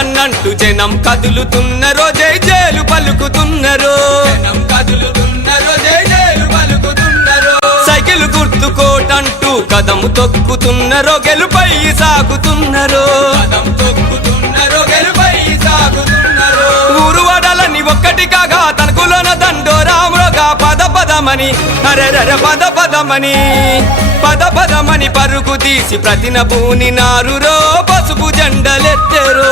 కృష్ణన్నంటూ జనం కదులుతున్నరో జై జేలు పలుకుతున్నరో. జనం కదులుతున్నరో జై జేలు పలుకుతున్నరో. సైకిల్ గుర్తుకోటంటూ కదము తొక్కుతున్నరో గెలుపై సాగుతున్నరో. పదమని అరెరర పద పదమని. పద పదమని పరుగు తీసి ప్రతిన భూని నారురో పసుపు జెండలెత్తెరో.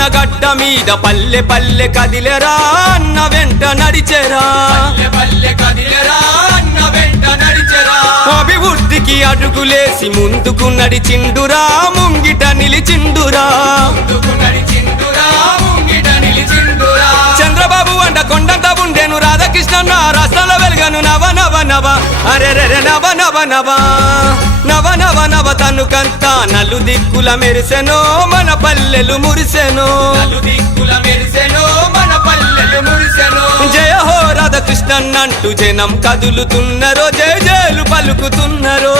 మన గడ్డ మీద పల్లె పల్లె కదిలెరా అన్న వెంట నడిచెరా. అభివృద్ధికి అడుగులేసి ముందుకు నడిచిండురా ముంగిట నిలిచిండురా. చంద్రబాబు అంట కొండంత ఉండేను రాధాకృష్ణ రాష్ట్రంలో వెలుగను. నవ నవ నవ. నవ నవ నవ నవ. నవ తనుకంతా నలు దిక్కుల మెరిసెనో మన పల్లెలు మురిసెనో. దిక్కుల మెరిసెనో మన పల్లెలు మురిసెనో. జయ హో రాధాకృష్ణన్ అంటూ జనం కదులుతున్నరో జయ జయలు పలుకుతున్నరో.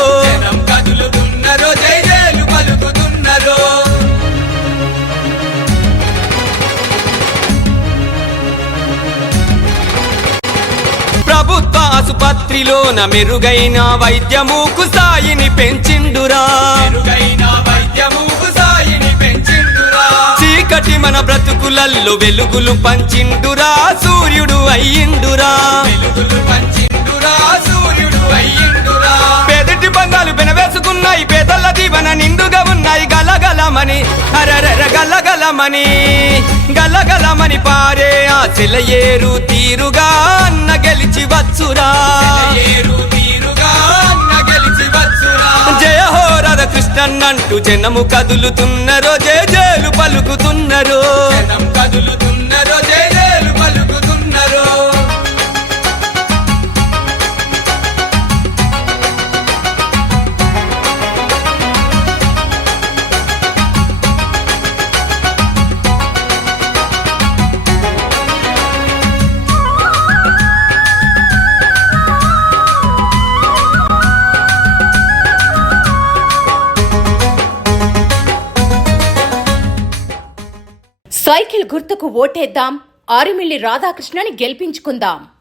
ఆసుపత్రిలోన మెరుగైన వైద్యముకు సాయిని పెంచిండురా. చీకటి మన బ్రతుకులల్లో వెలుగులు పంచిండురా సూర్యుడు అయ్యిండురా. పేదటి బంధాలు పెనవేసుకున్నాయి పేదల దీవెన నిండుగా ఉన్నాయి గలగలమని అరరర గలగలమని గలగలమని పారే ఆ సెలయేరు తీరుగా అన్న గెలిచి వచ్చురా. రాధాకృష్ణన్ జనము కదులుతున్నరో జయ జేలు పలుకుతున్నారు కదులు సైకిల్ గుర్తుకు ఓటేద్దాం. ఆరుమిల్లి రాధాకృష్ణని గెలిపించుకుందాం.